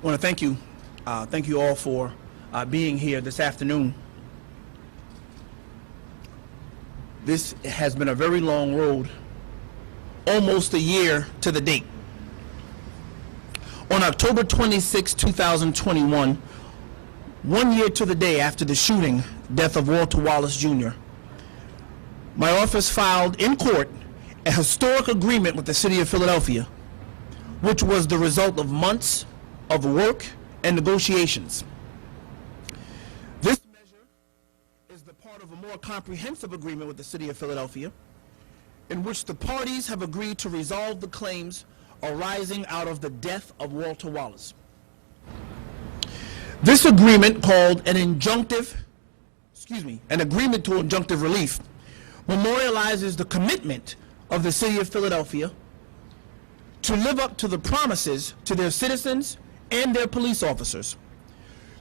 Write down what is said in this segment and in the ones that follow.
I want to thank you. Thank you all for being here this afternoon. This has been a very long road, almost a year to the date. On October 26, 2021, 1 year to the day after the shooting death of Walter Wallace Jr., my office filed in court a historic agreement with the city of Philadelphia, which was the result of months of work and negotiations. This measure is the part of a more comprehensive agreement with the city of Philadelphia, in which the parties have agreed to resolve the claims arising out of the death of Walter Wallace. This agreement, called an agreement to injunctive relief, memorializes the commitment of the city of Philadelphia to live up to the promises to their citizens and their police officers,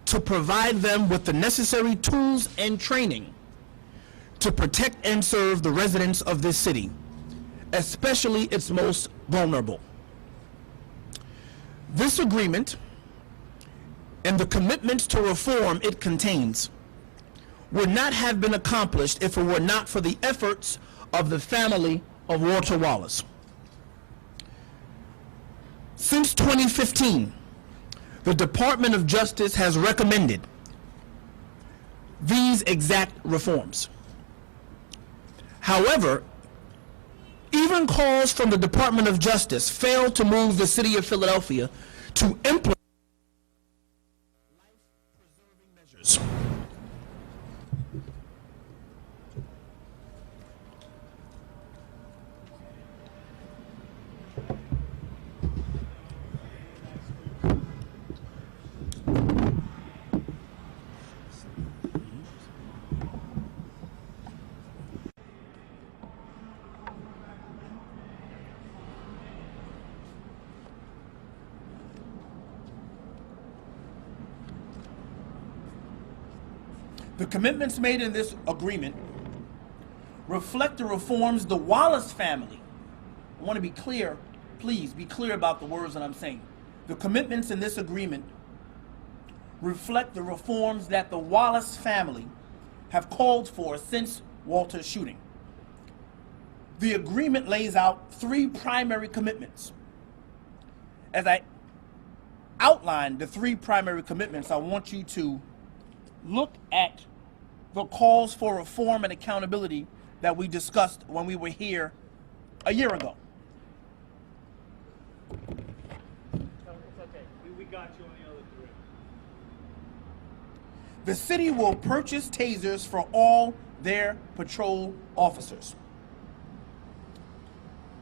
to provide them with the necessary tools and training to protect and serve the residents of this city, especially its most vulnerable. This agreement and the commitments to reform it contains would not have been accomplished if it were not for the efforts of the family of Walter Wallace. Since 2015, the Department of Justice has recommended these exact reforms. However, even calls from the Department of Justice failed to move the city of Philadelphia to implement life-preserving measures. The commitments made in this agreement reflect the reforms the Wallace family, I want to be clear, please be clear about the words that I'm saying. The commitments in this agreement reflect the reforms that the Wallace family have called for since Walter's shooting. The agreement lays out three primary commitments. As I outline the three primary commitments, I want you to look at the calls for reform and accountability that we discussed when we were here a year ago. It's okay. We got you on the other three. The city will purchase tasers for all their patrol officers.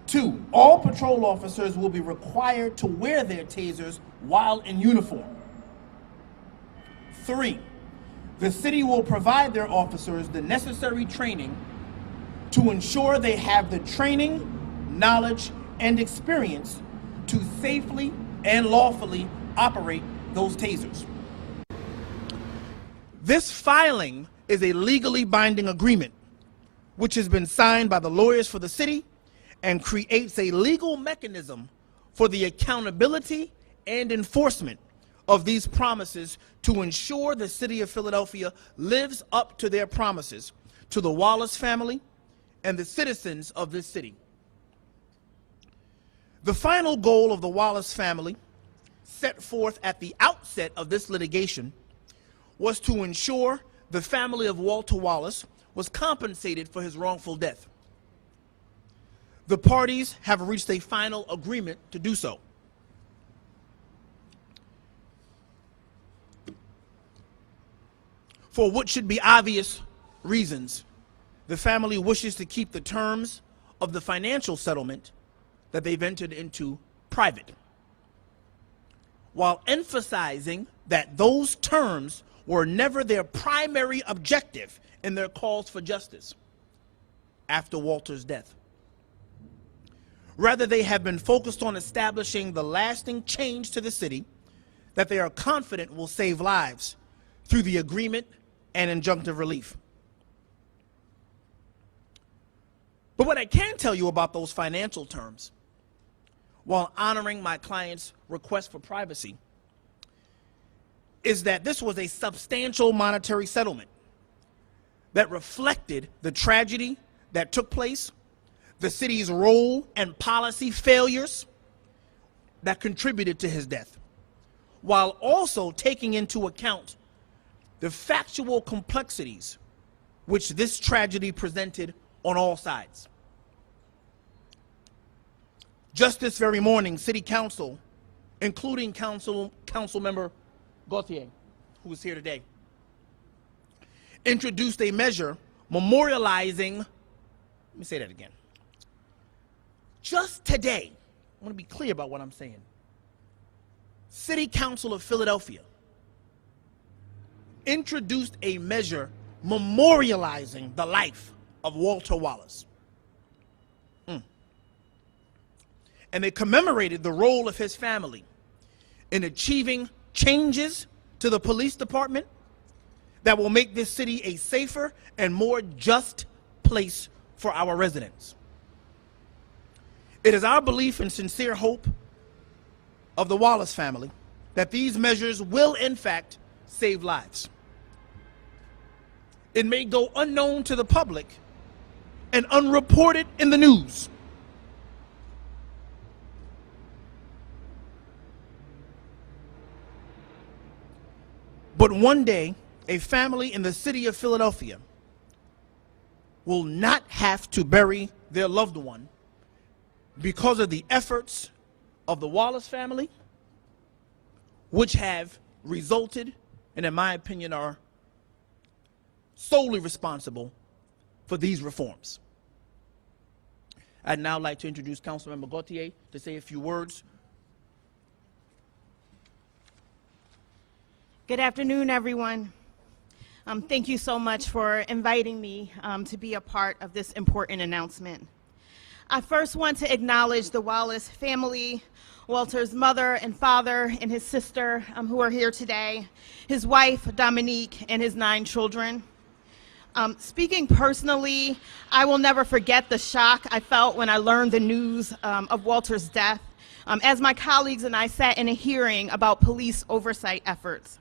2, all patrol officers will be required to wear their tasers while in uniform. 3, the city will provide their officers the necessary training to ensure they have the training, knowledge, and experience to safely and lawfully operate those tasers. This filing is a legally binding agreement, which has been signed by the lawyers for the city and creates a legal mechanism for the accountability and enforcement of these promises to ensure the city of Philadelphia lives up to their promises to the Wallace family and the citizens of this city. The final goal of the Wallace family, set forth at the outset of this litigation, was to ensure the family of Walter Wallace was compensated for his wrongful death. The parties have reached a final agreement to do so. For what should be obvious reasons, the family wishes to keep the terms of the financial settlement that they've entered into private, while emphasizing that those terms were never their primary objective in their calls for justice after Walter's death. Rather, they have been focused on establishing the lasting change to the city that they are confident will save lives through the agreement and injunctive relief. But what I can tell you about those financial terms, while honoring my client's request for privacy, is that this was a substantial monetary settlement that reflected the tragedy that took place, the city's role and policy failures that contributed to his death, while also taking into account the factual complexities which this tragedy presented on all sides. Just this very morning, City Council, including Councilmember Gauthier, who is here today, introduced a measure memorializing, let me say that again. Just today, I want to be clear about what I'm saying. City Council of Philadelphia introduced a measure memorializing the life of Walter Wallace. And they commemorated the role of his family in achieving changes to the police department that will make this city a safer and more just place for our residents. It is our belief and sincere hope of the Wallace family that these measures will, in fact, save lives. It may go unknown to the public and unreported in the news. But one day, a family in the city of Philadelphia will not have to bury their loved one because of the efforts of the Wallace family, which have resulted, and in my opinion are solely responsible for these reforms. I'd now like to introduce Councilmember Gauthier to say a few words. Good afternoon, everyone. Thank you so much for inviting me to be a part of this important announcement. I first want to acknowledge the Wallace family, Walter's mother and father and his sister who are here today, his wife, Dominique, and his 9 children. Speaking personally, I will never forget the shock I felt when I learned the news of Walter's death, as my colleagues and I sat in a hearing about police oversight efforts.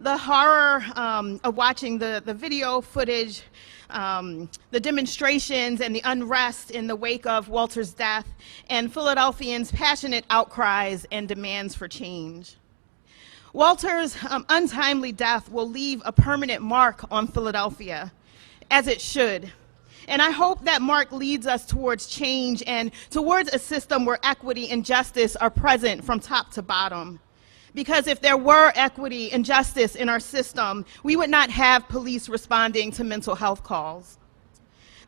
The horror of watching the video footage, the demonstrations and the unrest in the wake of Walter's death, and Philadelphians' passionate outcries and demands for change. Walter's untimely death will leave a permanent mark on Philadelphia, as it should. And I hope that mark leads us towards change and towards a system where equity and justice are present from top to bottom. Because if there were equity and justice in our system, we would not have police responding to mental health calls.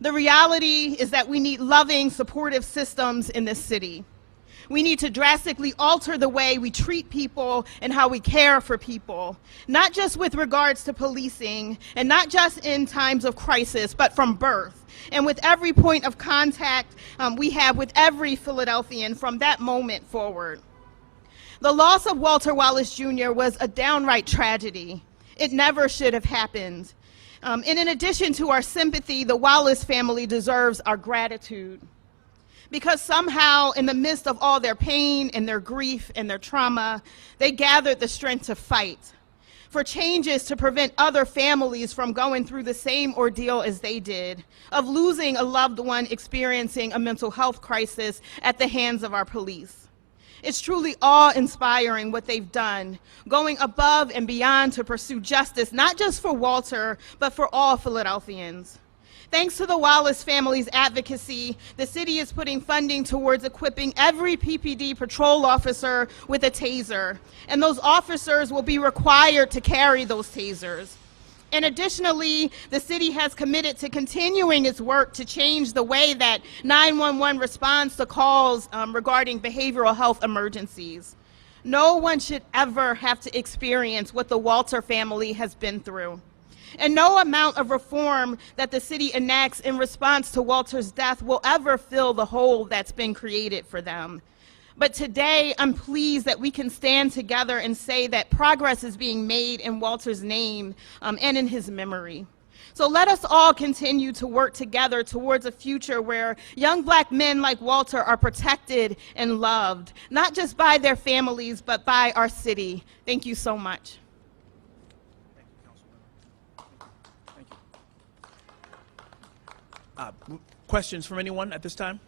The reality is that we need loving, supportive systems in this city. We need to drastically alter the way we treat people and how we care for people, not just with regards to policing and not just in times of crisis, but from birth and with every point of contact we have with every Philadelphian from that moment forward. The loss of Walter Wallace Jr. was a downright tragedy. It never should have happened. And in addition to our sympathy, the Wallace family deserves our gratitude. Because somehow, in the midst of all their pain and their grief and their trauma, they gathered the strength to fight for changes to prevent other families from going through the same ordeal as they did, of losing a loved one experiencing a mental health crisis at the hands of our police. It's truly awe-inspiring what they've done, going above and beyond to pursue justice, not just for Walter, but for all Philadelphians. Thanks to the Wallace family's advocacy, the city is putting funding towards equipping every PPD patrol officer with a taser, and those officers will be required to carry those tasers. And additionally, the city has committed to continuing its work to change the way that 911 responds to calls regarding behavioral health emergencies. No one should ever have to experience what the Walter family has been through. And no amount of reform that the city enacts in response to Walter's death will ever fill the hole that's been created for them. But today, I'm pleased that we can stand together and say that progress is being made in Walter's name and in his memory. So let us all continue to work together towards a future where young Black men like Walter are protected and loved, not just by their families, but by our city. Thank you so much. Questions from anyone at this time?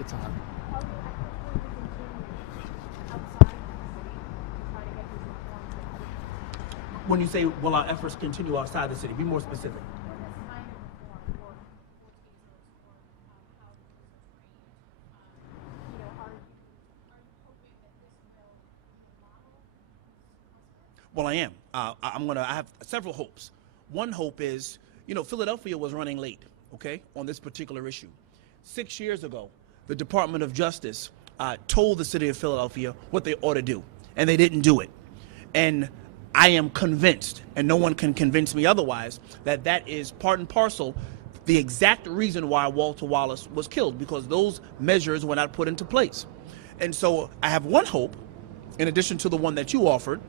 It's on. When you say, will our efforts continue outside the city, be more specific. Well, I am. I have several hopes. One hope is, Philadelphia was running late, okay, on this particular issue. 6 years ago, the Department of Justice told the city of Philadelphia what they ought to do, and they didn't do it. And I am convinced, and no one can convince me otherwise, that is part and parcel the exact reason why Walter Wallace was killed, because those measures were not put into place. And so I have one hope, in addition to the one that you offered,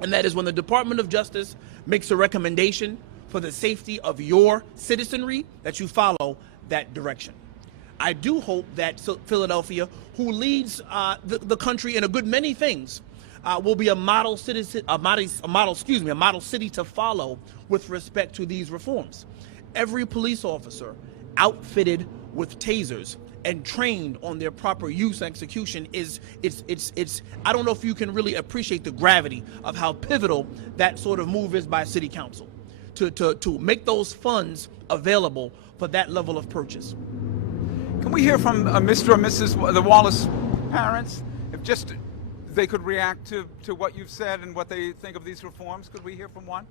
and that is when the Department of Justice makes a recommendation for the safety of your citizenry, that you follow that direction. I do hope that Philadelphia, who leads the country in a good many things, will be a model city to follow with respect to these reforms. Every police officer outfitted with tasers and trained on their proper use and execution it's I don't know if you can really appreciate the gravity of how pivotal that sort of move is by city council to make those funds available for that level of purchase. Can we hear from Mr. or Mrs. the Wallace parents? If just they could react to what you've said and what they think of these reforms. Could we hear from one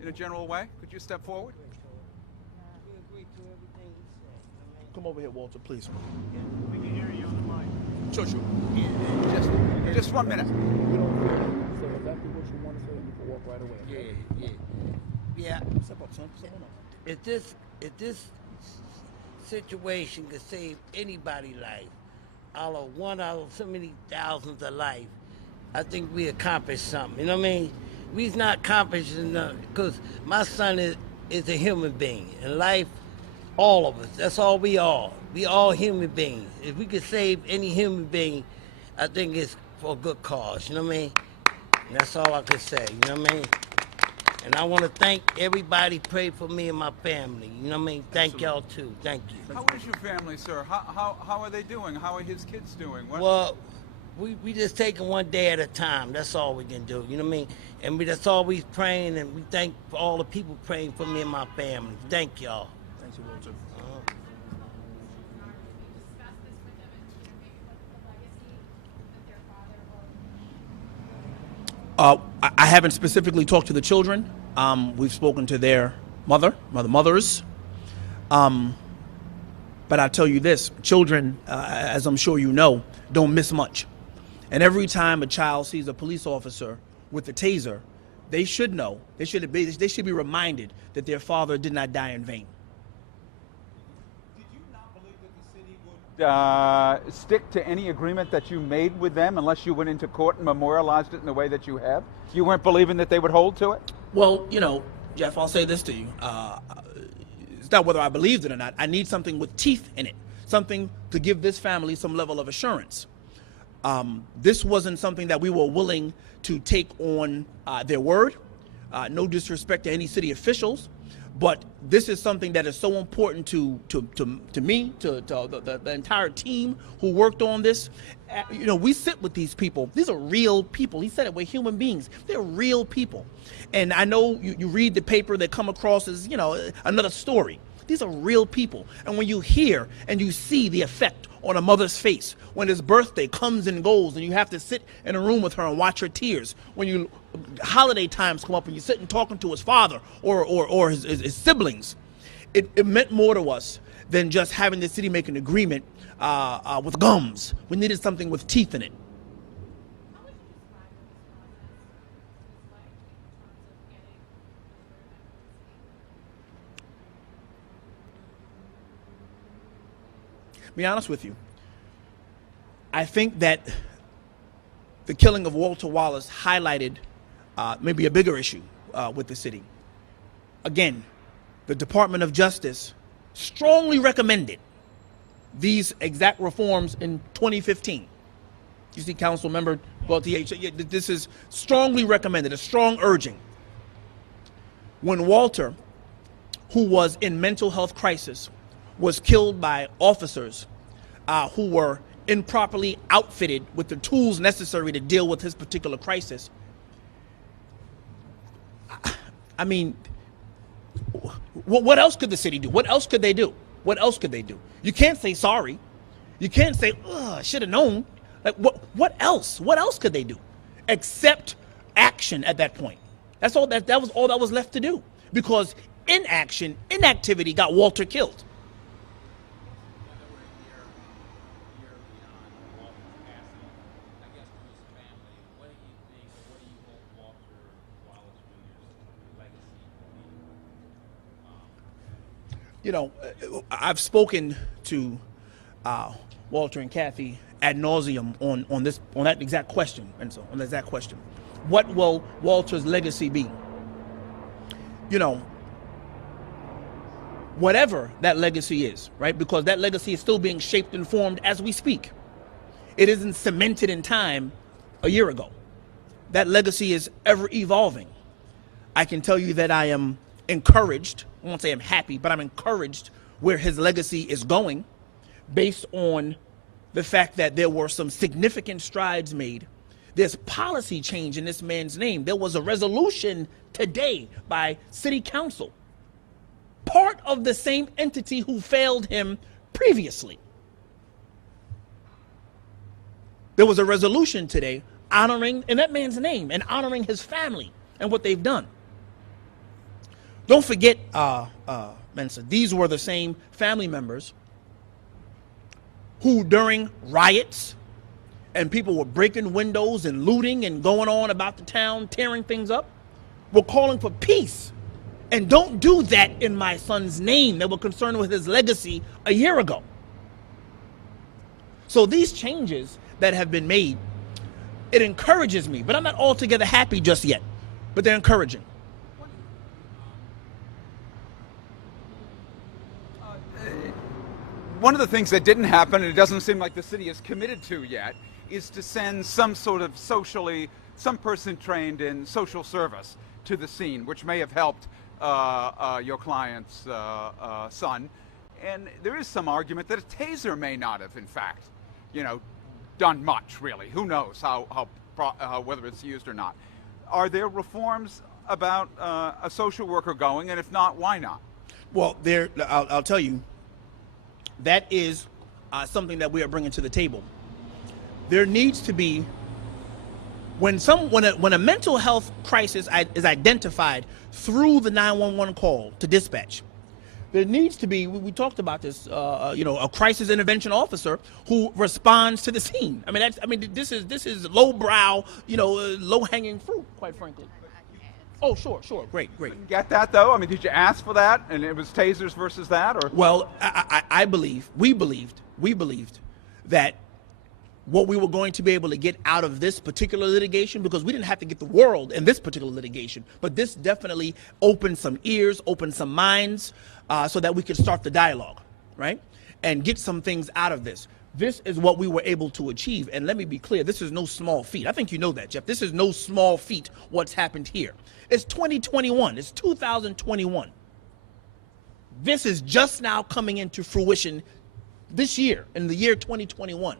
in a general way? Could you step forward? Come over here, Walter, please. We can hear you on the mic. Sure. Just 1 minute. You don't say exactly what you want to say, you can walk right away. Yeah. Step up, son. Step on up. If this situation could save anybody's life, one out of so many thousands of life, I think we accomplished something. You know what I mean? We's not accomplishing nothing, because my son is a human being. In life, all of us, that's all we are. We all human beings. If we could save any human being, I think it's for a good cause. You know what I mean? And that's all I can say. You know what I mean? And I want to thank everybody pray for me and my family. You know what I mean? Thank y'all too. Thank you. How is your family, sir? How are they doing? How are his kids doing? Well, we just taking one day at a time. That's all we can do. You know what I mean? And that's all we praying, and we thank for all the people praying for me and my family. Thank y'all. Thank you, Walter. I haven't specifically talked to the children. We've spoken to their mothers. But I tell you this, children, as I'm sure you know, don't miss much. And every time a child sees a police officer with a taser, they should know, they should be reminded that their father did not die in vain. Did you not believe that the city would stick to any agreement that you made with them unless you went into court and memorialized it in the way that you have? You weren't believing that they would hold to it? Well, Jeff, I'll say this to you. It's not whether I believed it or not. I need something with teeth in it, something to give this family some level of assurance. This wasn't something that we were willing to take on their word. No disrespect to any city officials, but this is something that is so important to me, to the entire team who worked on this. We sit with these people. These are real people. He said it, we're human beings. They're real people. And I know you read the paper, they come across as, another story. These are real people. And when you hear and you see the effect on a mother's face when his birthday comes and goes and you have to sit in a room with her and watch her tears, when holiday times come up and you sit and talking to his father or his siblings, it meant more to us than just having the city make an agreement with gums. We needed something with teeth in it. Be honest with you, I think that the killing of Walter Wallace highlighted maybe a bigger issue with the city. Again, the Department of Justice strongly recommended these exact reforms in 2015. You see, Council Member Gaultier, this is strongly recommended, a strong urging. When Walter, who was in mental health crisis, was killed by officers who were improperly outfitted with the tools necessary to deal with his particular crisis, I mean, what else could the city do? What else could they do? What else could they do? You can't say sorry. You can't say, ugh, I should have known. Like, what else? What else could they do? Except action at that point. That was all that was left to do. Because inaction, inactivity got Walter killed. You know, I've spoken to Walter and Kathy ad nauseum on that exact question, and so on that exact question. What will Walter's legacy be? You know, whatever that legacy is, right? Because that legacy is still being shaped and formed as we speak. It isn't cemented in time a year ago. That legacy is ever evolving. I can tell you that I am encouraged. I won't say I'm happy, but I'm encouraged where his legacy is going based on the fact that there were some significant strides made. There's policy change in this man's name. There was a resolution today by City Council, part of the same entity who failed him previously. There was a resolution today honoring in that man's name and honoring his family and what they've done. Don't forget, Mensa, these were the same family members who during riots and people were breaking windows and looting and going on about the town, tearing things up, were calling for peace. And don't do that in my son's name. They were concerned with his legacy a year ago. So these changes that have been made, it encourages me, but I'm not altogether happy just yet, but they're encouraging. One of the things that didn't happen, and it doesn't seem like the city is committed to yet, is to send some sort of some person trained in social service to the scene, which may have helped your client's son. And there is some argument that a taser may not have, in fact, done much, really. Who knows whether it's used or not. Are there reforms about a social worker going, and if not, why not? Well, I'll tell you, that is something that we are bringing to the table. There needs to be, when a mental health crisis is identified through the 911 call to dispatch, there needs to be, we talked about this, a crisis intervention officer who responds to the scene. This is lowbrow, low-hanging fruit, quite frankly. Oh, sure, great. Didn't get that though. Did you ask for that, and it was tasers versus that, or? Well, we believed that what we were going to be able to get out of this particular litigation, because we didn't have to get the world in this particular litigation, but this definitely opened some ears, opened some minds, so that we could start the dialogue, right, and get some things out of this. This is what we were able to achieve, and let me be clear, this is no small feat. I think you know that, Jeff. This is no small feat, what's happened here. It's 2021. It's 2021. This is just now coming into fruition this year, in the year 2021.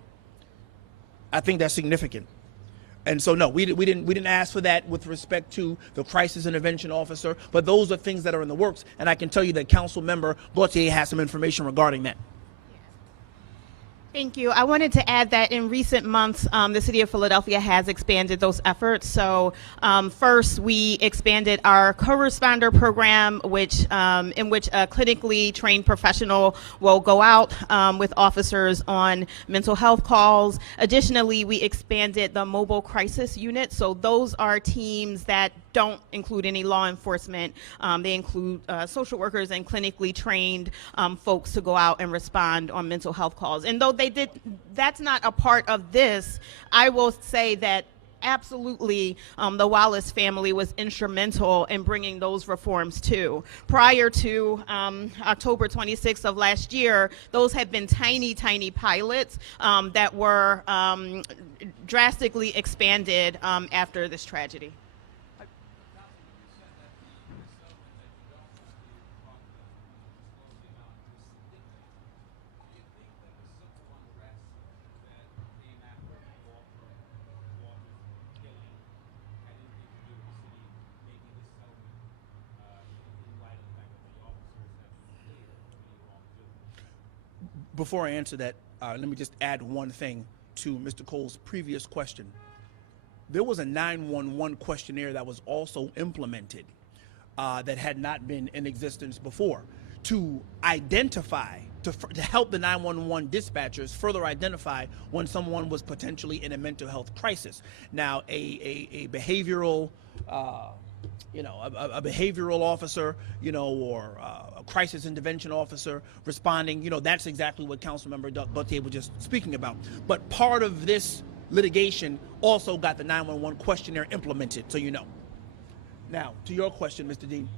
I think that's significant. And so, no, we didn't ask for that with respect to the crisis intervention officer, but those are things that are in the works, and I can tell you that Council Member Gaultier has some information regarding that. Thank you. I wanted to add that in recent months, the City of Philadelphia has expanded those efforts. So first, we expanded our co-responder program, in which a clinically trained professional will go out with officers on mental health calls. Additionally, we expanded the mobile crisis unit. So those are teams that don't include any law enforcement. They include social workers and clinically trained folks to go out and respond on mental health calls. And though that's not a part of this, I will say that absolutely, the Wallace family was instrumental in bringing those reforms too. Prior to October 26th of last year, those had been tiny, tiny pilots that were drastically expanded after this tragedy. Before I answer that, let me just add one thing to Mr. Cole's previous question. There was a 911 questionnaire that was also implemented that had not been in existence before to identify, to help the 911 dispatchers further identify when someone was potentially in a mental health crisis. Now, a behavioral a behavioral officer, or a crisis intervention officer responding, that's exactly what Councilmember Gautier was just speaking about. But part of this litigation also got the 911 questionnaire implemented, so you know. Now, to your question, Mr. Dean.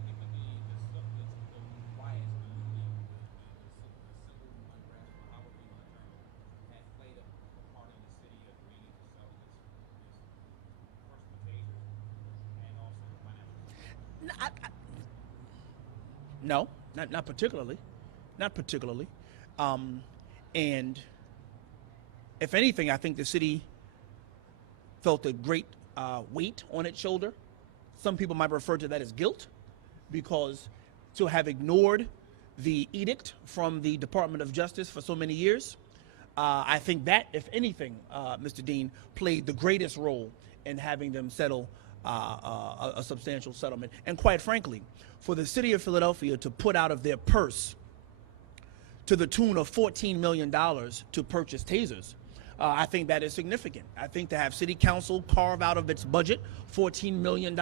No, not particularly. Not particularly. And if anything, I think the city felt a great weight on its shoulder. Some people might refer to that as guilt, because to have ignored the edict from the Department of Justice for so many years, I think that, if anything, Mr. Dean, played the greatest role in having them settle a substantial settlement. And quite frankly, for the city of Philadelphia to put out of their purse to the tune of $14 million to purchase tasers, I think that is significant. I think to have City Council carve out of its budget $14 million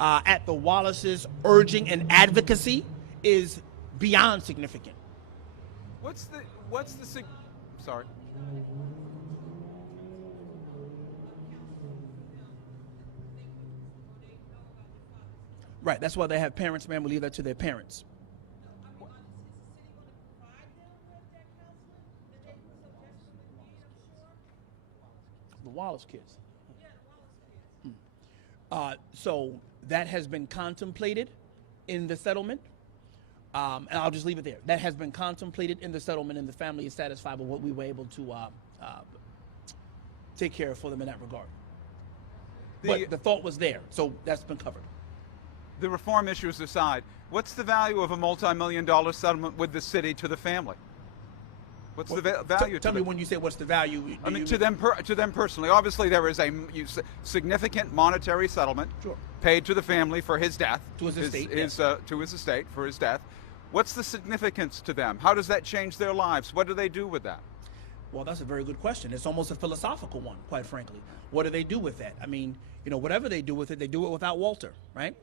at the Wallace's urging and advocacy is beyond significant. Sorry. Right, that's why they have parents, ma'am. We leave that to their parents. The Wallace kids. So that has been contemplated in the settlement. And I'll just leave it there. That has been contemplated in the settlement, and the family is satisfied with what we were able to take care of for them in that regard. But the thought was there, so that's been covered. The reform issues aside, what's the value of a multi-million-dollar settlement with the city to the family? What's the value? Tell me when you say what's the value. I mean, to them personally. Obviously, there is a significant monetary settlement paid to the family for his death, to his estate, to his estate for his death. What's the significance to them? How does that change their lives? What do they do with that? Well, that's a very good question. It's almost a philosophical one, quite frankly. What do they do with that? I mean, whatever they do with it, they do it without Walter, right?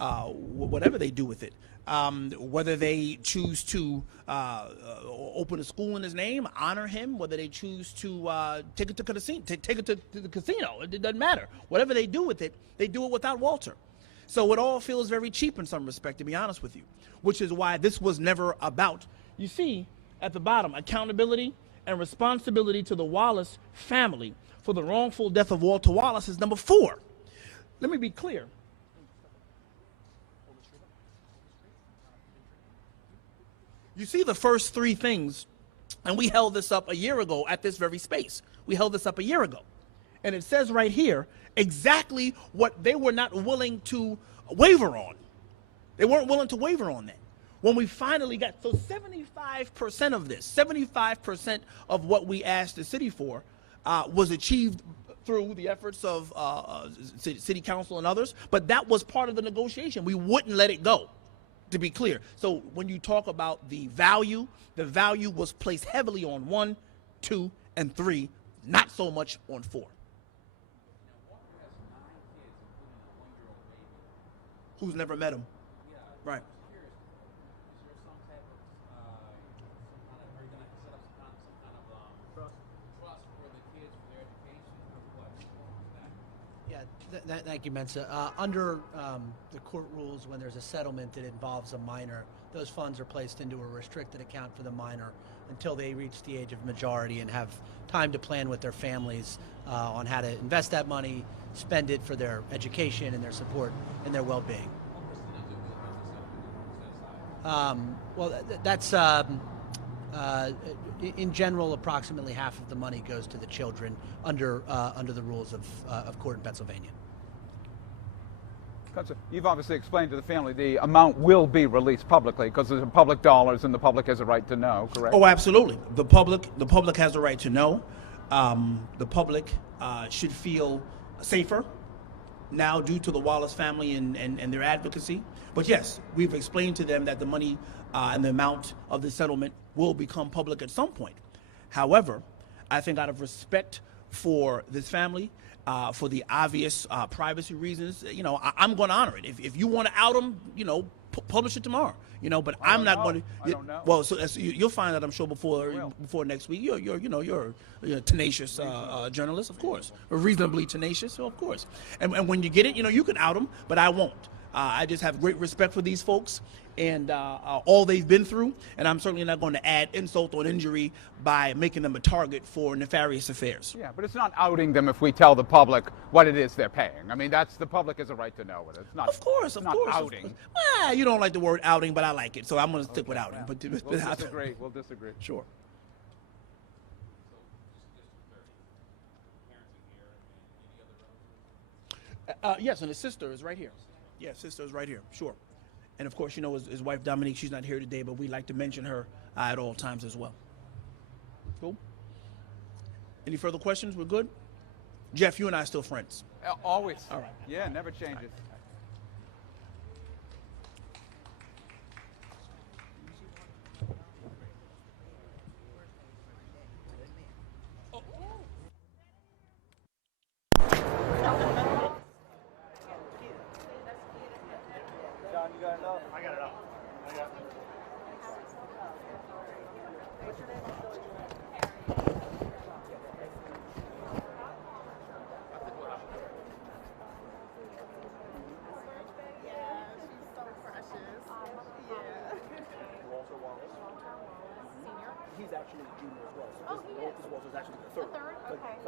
Whatever they do with it, whether they choose to open a school in his name, honor him, whether they choose to take it to the casino, it doesn't matter. Whatever they do with it, they do it without Walter. So it all feels very cheap in some respect, to be honest with you, which is why this was never about. You see at the bottom, accountability and responsibility to the Wallace family for the wrongful death of Walter Wallace is number 4. Let me be clear. You see the first 3 things, and we held this up a year ago at this very space. We held this up a year ago. And it says right here exactly what they were not willing to waver on. They weren't willing to waver on that. When we finally got, so 75% of this, 75% of what we asked the city for was achieved through the efforts of city council and others, but that was part of the negotiation. We wouldn't let it go, to be clear. So when you talk about the value was placed heavily on 1, 2, and 3, not so much on 4. Who's never met him? Right. Thank you, Mensa. Under the court rules, when there's a settlement that involves a minor, those funds are placed into a restricted account for the minor until they reach the age of majority and have time to plan with their families on how to invest that money, spend it for their education and their support and their well-being. That's in general, approximately half of the money goes to the children under the rules of court in Pennsylvania. You've obviously explained to the family the amount will be released publicly because it's public dollars and the public has a right to know, correct? Oh, absolutely. The public has the right to know. The public should feel safer now due to the Wallace family and their advocacy. But yes, we've explained to them that the money and the amount of the settlement will become public at some point. However, I think out of respect for this family, for the obvious privacy reasons, I'm going to honor it. If you want to out them, publish it tomorrow. But I'm not going to. I don't know. Well, so you'll find out, I'm sure, before next week. You're a tenacious journalist, of course, reasonably tenacious, so of course. And when you get it, you can out them, but I won't. I just have great respect for these folks and all they've been through, and I'm certainly not going to add insult or injury by making them a target for nefarious affairs. Yeah, but it's not outing them if we tell the public what it is they're paying. I mean, the public has a right to know it. It's not. Of course. Outing. Well, you don't like the word outing, but I like it, so I'm going to stick with outing. Yeah. But We'll disagree. Sure. Yes, and his sister is right here. Yeah, sister is right here. Sure. And of course, his wife Dominique, she's not here today, but we like to mention her at all times as well. Cool. Any further questions? We're good? Jeff, you and I are still friends. Always. All right. Yeah, never changes. I got it up. Walter Wallace Jr. He's actually a junior as well. So this Walter's actually the third. Okay.